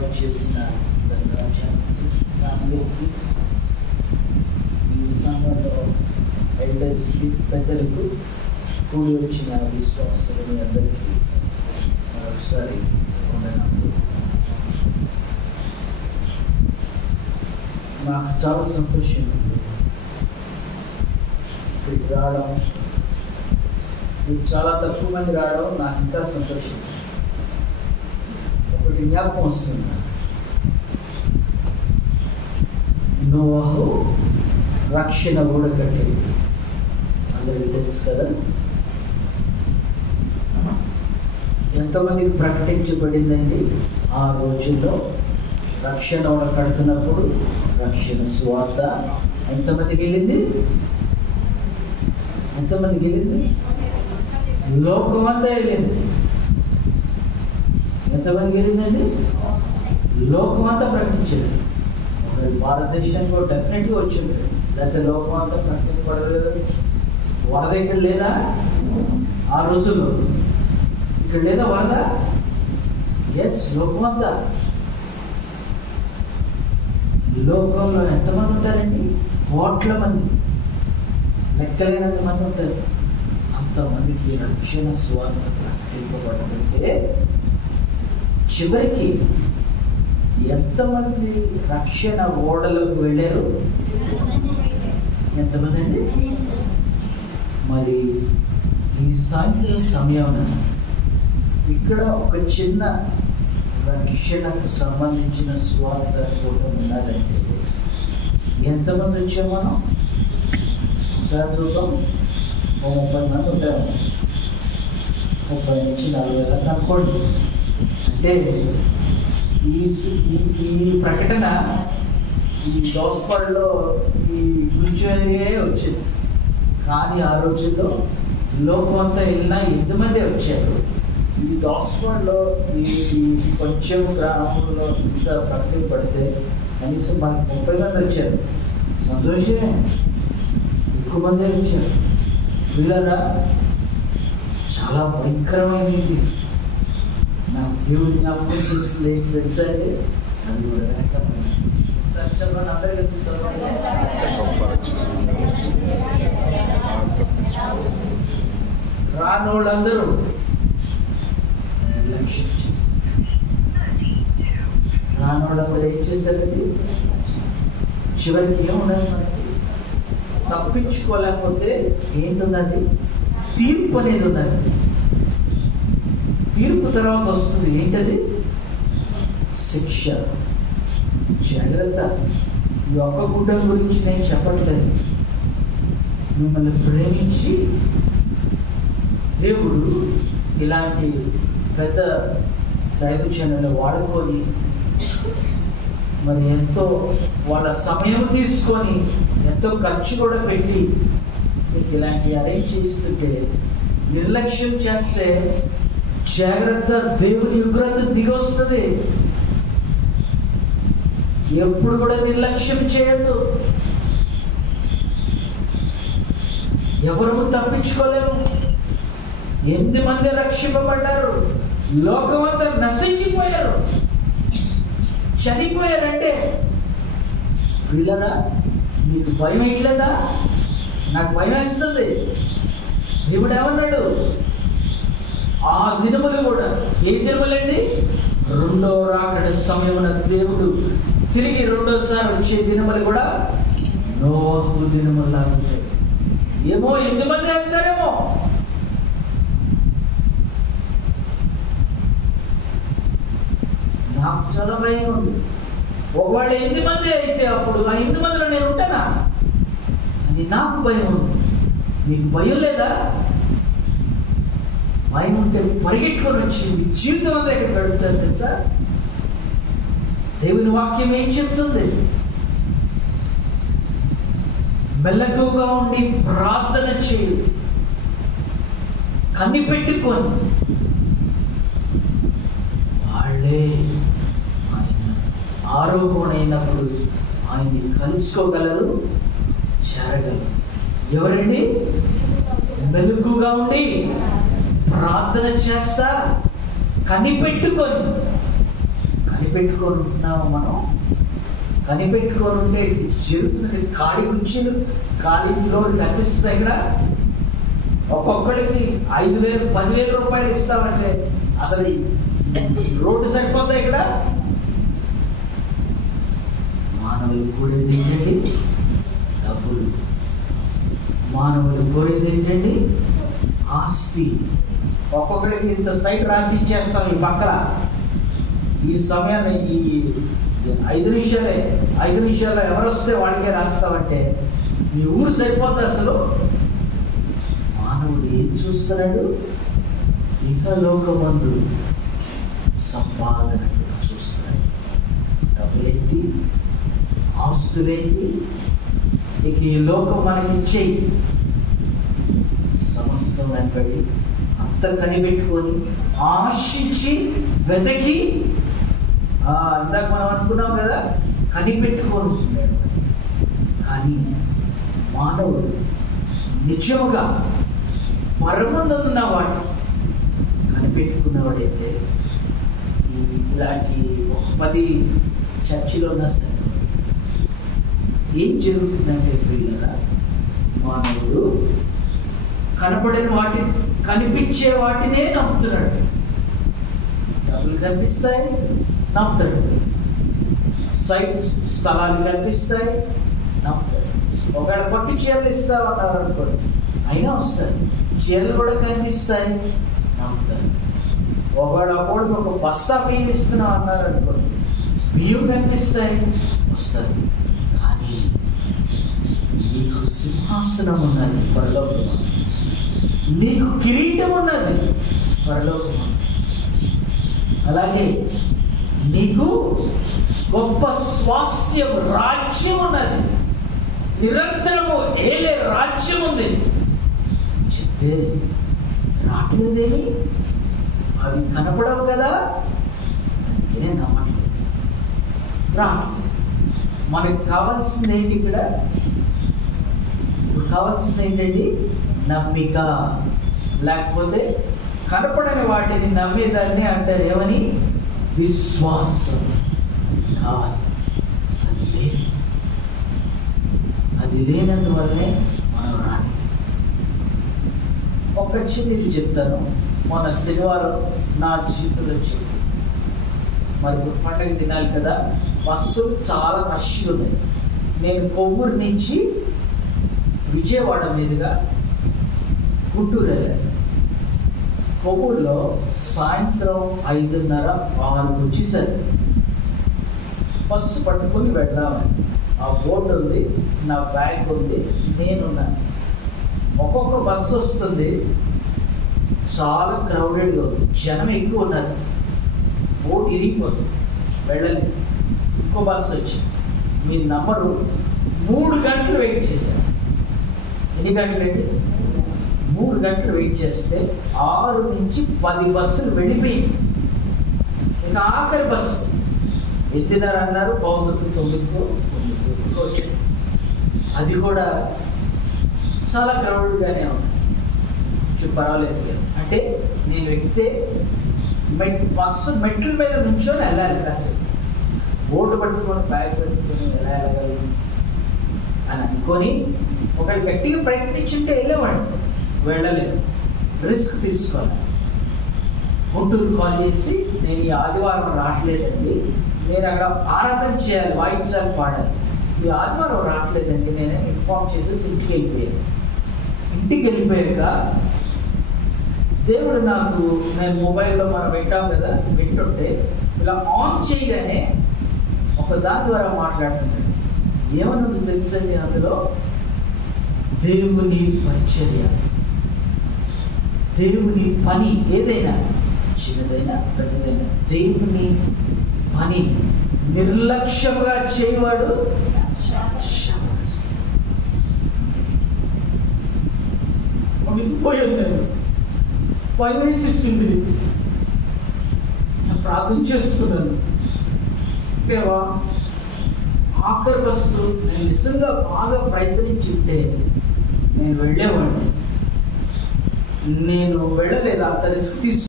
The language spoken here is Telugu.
ఏర్పాటు చేసిన రాజానికి ఫ్యామిలీకి ఈ సంఘంలో ఎల్డర్స్కి పెద్దలకు కూడి వచ్చిన విశ్వాసులని అందరికీ మరొకసారి వందనాలు. నాకు చాలా సంతోషం ఉంది ఇక్కడికి రావడం. మీరు చాలా తక్కువ మంది రావడం నాకు ఇంకా సంతోషం. ఒకటి జ్ఞాపకం వస్తుంది. నోవహు రక్షణ ఓడ కట్టింది, అందరికీ తెలుసు కదా. ఎంతమందికి ప్రకటించబడిందండి ఆ రోజుల్లో? రక్షణ ఓడ కడుతున్నప్పుడు రక్షణ సువార్త ఎంతమందికి వెళ్ళింది? ఎంతమందికి వెళ్ళింది? లోకమంతా వెళ్ళింది. ఎంతమందికి వెళ్ళిందండి? లోకమంతా ప్రకటించాడు. ఒకవేళ భారతదేశానికి డెఫినెట్గా వచ్చింది, లేకపోతే లోకమంతా ప్రకటించబడలేదు. వరద ఇక్కడ లేదా? ఆ రోజుల్లో ఇక్కడ లేదా వరద? ఎస్, లోకమంతా. లోకంలో ఎంతమంది ఉంటారండి? కోట్ల మంది, లెక్కలేనంత మంది ఉంటారు. అంతమందికి రక్షణ స్వార్థ ప్రకటింపబడుతుంటే చివరికి ఎంతమంది రక్షణ ఓడలకు వెళ్ళారు? ఎంతమంది అండి? మరి ఈ సాయంత్రం సమయం ఇక్కడ ఒక చిన్న రక్షణకు సంబంధించిన స్వార్థ కూటం ఉన్నదంటే ఎంతమంది వచ్చాం మనం? ఒకసారి చూద్దాం. 30 మంది ఉంటాము, 30 నుంచి 40 దాకా అనుకోండి. అంటే ఈ ప్రకటన ఈ దోసపాడులో ఈ గుంజే వచ్చింది. కానీ ఆ రోజుల్లో లోకం అంతా వెళ్ళినా ఎంతమంది వచ్చారు? ఈ దోసపాడులో ఈ కొంచెం గ్రామంలో ఇంత ప్రకటన పడితే కనీసం మనకు 30 మంది వచ్చారు. సంతోషమే, ఎక్కువ మందే వచ్చారు. పిల్లరా, చాలా భయంకరమైనది. నాకు దేవుడు జ్ఞాపకం చేసింది తెలుసా అండి? అది కూడా అందరికీ తెలుసు. రానోళ్ళందరూ లక్ష్యం చేశారు. రానోళ్ళందరూ ఏం చేశారండి? చివరికి ఏమున్నది? మనకి తప్పించుకోలేకపోతే ఏంటున్నది? తీర్పు అనేది ఉన్నది. తీర్పు తర్వాత వస్తుంది ఏంటది? శిక్ష. జాగ్రత్త. ఈ ఒక్క కుటుంబం గురించి నేను చెప్పట్లేదు. మిమ్మల్ని ప్రేమించి దేవుడు ఇలాంటి పెద్ద దైవజనులను వాడుకొని మరి ఎంతో వాళ్ళ సమయం తీసుకొని ఎంతో ఖర్చు కూడా పెట్టి మీకు ఇలాంటి అరేంజ్ చేస్తుంటే నిర్లక్ష్యం చేస్తే జాగ్రత్త, దేవుని ఉగ్రత దిగొస్తుంది. ఎప్పుడు కూడా నిర్లక్ష్యం చేయొద్దు. ఎవరు తప్పించుకోలేము. 8 మంది రక్షింపబడ్డారు, లోకమంతా నశించిపోయారు, చనిపోయారంటే పిల్లరా మీకు భయం ఎట్లేదా? నాకు భయం వేస్తుంది. దేవుడు ఏమన్నాడు? ఆ దినములు కూడా, ఏ దినములండి? రెండో రాకడ సమయమున దేవుడు తిరిగి రెండోసారి వచ్చే దినములు కూడా నోవహు దినములా ఉంటాయి. ఏమో 8 మంది వెళ్తారేమో. నాకు చాలా భయం ఉంది. ఒకవేళ 8 మంది అయితే అప్పుడు ఆ 8 మందిలో నేను ఉంటానా అని నాకు భయం ఉంది. మీకు భయం లేదా? భయం ఉంటే పరిగెట్టుకొని వచ్చి మీ జీవితం అంతా ఇక్కడ గడుపుతారు తెలుసా? దేవుని వాక్యం ఏం చెప్తుంది? మెల్లకుగా ఉండి ప్రార్థన చేయి, కనిపెట్టుకొని. వాళ్ళే ఆయన ఆరోపణ అయినప్పుడు ఆయన్ని కలుసుకోగలరు, చేరగలరు. ఎవరండి? మెలకుగా ఉండి ప్రార్థన చేస్తా, కనిపెట్టుకొని కనిపెట్టుకొని ఉంటున్నాము మనం. కనిపెట్టుకొని ఉంటే జరుగుతుంది. ఖాళీ కుర్చీలు, ఖాళీ ఫ్లోర్ కనిపిస్తుంది. ఇక్కడ ఒక్కొక్కడికి 5,000 10,000 రూపాయలు ఇస్తామంటే అసలు రోడ్డు సరిపోతాయి. ఇక్కడ మానవులు కోరేది ఏంటండి? డబ్బులు. మానవులు కోరేది ఏంటండి? ఆస్తి. ఒక్కొక్కడికి ఇంత సైట్ రాసి ఇచ్చేస్తాం ఈ పక్కన. ఈ సమయాన్ని ఈ 5 నిమిషాల్లో ఎవరు వస్తే వాడికే రాస్తామంటే మీ ఊరు సరిపోద్ది. అసలు మానవుడు ఏం చూస్తున్నాడు? ఇహలోకమందు సంపాదన చూస్తున్నాడు. డబ్బులేంటి? ఆస్తులేంటి? ఇక ఈ లోకం మనకి ఇచ్చేయి. సమస్తం వెంబడి అంత కనిపెట్టుకొని ఆశించి వెతకి, ఇందాక మనం అనుకున్నాం కదా, కనిపెట్టుకొని ఉంటున్నాడు. కానీ మానవుడు నిజముగా పరమందున్న వాటిని కనిపెట్టుకున్నవాడైతే ఇలాంటి 10 చర్చిలో ఉన్నా సరే ఏం జరుగుతుందంటే ప్రియులారా, మానవుడు కనపడిన వాటిని, కనిపించే వాటినే నమ్ముతున్నాడు. డబ్బులు కనిపిస్తాయి, నమ్ముతాడు. సైట్స్, స్థలాలు కనిపిస్తాయి, నమ్ముతాడు. ఒకవేళ పట్టు చీరలు ఇస్తామన్నారు అనుకోండి, అయినా వస్తాయి. చీరలు కూడా కనిపిస్తాయి, నమ్ముతారు. ఒకవేళ అప్పుడు ఒక బస్తా బియ్యం ఇస్తున్నాం అన్నారు అనుకోండి, బియ్యం కనిపిస్తాయి, వస్తారు. కానీ నీకు సింహాసనం ఉన్నది పరలోకము, నీకు కిరీటం ఉన్నది పరలోకము. అలాగే నీకు గొప్ప స్వాస్థ్యం, రాజ్యం ఉన్నది, నిరంతరము ఏలే రాజ్యం ఉంది. చెప్తే రావట్లేదేమి? అవి కనపడవు కదా, అందుకనే నమ్మట్లేదు. రావట్లేదు. మనకు కావాల్సింది ఏంటి? ఇప్పుడు కావాల్సింది ఏంటండి? నమ్మిక. లేకపోతే కనపడని వాటిని నమ్మేదాన్ని అంటారు ఏమని? విశ్వాసం కావాలి. అది లేదు. అది లేనందువల్లనే మనం రాని. ఒక చిన్నది చెప్తాను. మొన్న శనివారం నా జీవితంలో చెప్పి, మరి పండగ తినాలి కదా, బస్సులు చాలా రష్గా ఉన్నాయి. నేను కొవ్వూరు నుంచి విజయవాడ మీదుగా గుంటూరు వెళ్ళాను. కొవ్వూరులో సాయంత్రం 5:30-6 వచ్చేసరి బస్సు పట్టుకుని వెళ్దామని. ఆ బోర్డు ఉంది, నా బ్యాగ్ ఉంది, నేనున్నాను. ఒక్కొక్క బస్సు వస్తుంది, చాలా క్రౌడెడ్గా ఉంది, జనం ఎక్కువ ఉన్నారు. బోర్డు ఇరిగిపోతుంది, వెళ్ళలేదు. ఇంకో బస్సు వచ్చి, మీ నంబరు 3 గంటలు వెయిట్ చేశాను. ఎన్ని గంటలండి? 3 గంటలు వెయిట్ చేస్తే 6 నుంచి 10 బస్సులు వెళ్ళిపోయింది. ఇక ఆఖరి బస్సు 8:30 అన్నారు, 8:45 వచ్చాడు. అది కూడా చాలా క్రౌడ్గానే ఉంది. పర్వాలేదు. అంటే నేను ఎక్కితే బస్సు మెట్ల మీద నుంచొని వెళ్ళాలి. కాసేపు బోర్డు పట్టుకొని, బ్యాగ్ పట్టుకొని ఎలా వెళ్ళగలను అని అనుకొని ఒకళ్ళు గట్టిగా ప్రయత్నించుంటే వెళ్ళేవాడు. వెళ్ళలేదు, రిస్క్ తీసుకోవాలి. గుంటూరు కాల్ చేసి, నేను ఈ ఆదివారం రావట్లేదండి, నేను అక్కడ ఆరాధన చేయాలి, వాయించాలి, పాడాలి, ఈ ఆదివారం రావట్లేదండి నేను ఇన్ఫార్మ్ చేసేసి ఇంటికి వెళ్ళిపోయాను. ఇంటికి వెళ్ళిపోయాక దేవుడు నాకు, నేను మొబైల్లో మనం వింటాం కదా, వింటుంటే ఇలా ఆన్ చేయగానే ఒక దాని ద్వారా మాట్లాడుతున్నాడు. ఏమన్నది తెలుసండి? అందులో దేవుని పరిచర్య, దేవుని పని, ఏదైనా చిన్నదైనా పెద్దదైనా దేవుని పని నిర్లక్ష్యంగా చేయవాడు పోయాను. నేను పనిచేసింది, ప్రార్థన చేసుకున్నాను. దేవా, ఆఖరి బస్సు నేను నిజంగా బాగా ప్రయత్నించుంటే నేను వెళ్ళేవాడిని. నేను వెళ్ళలేదు, అంత రిస్క్ తీసుకు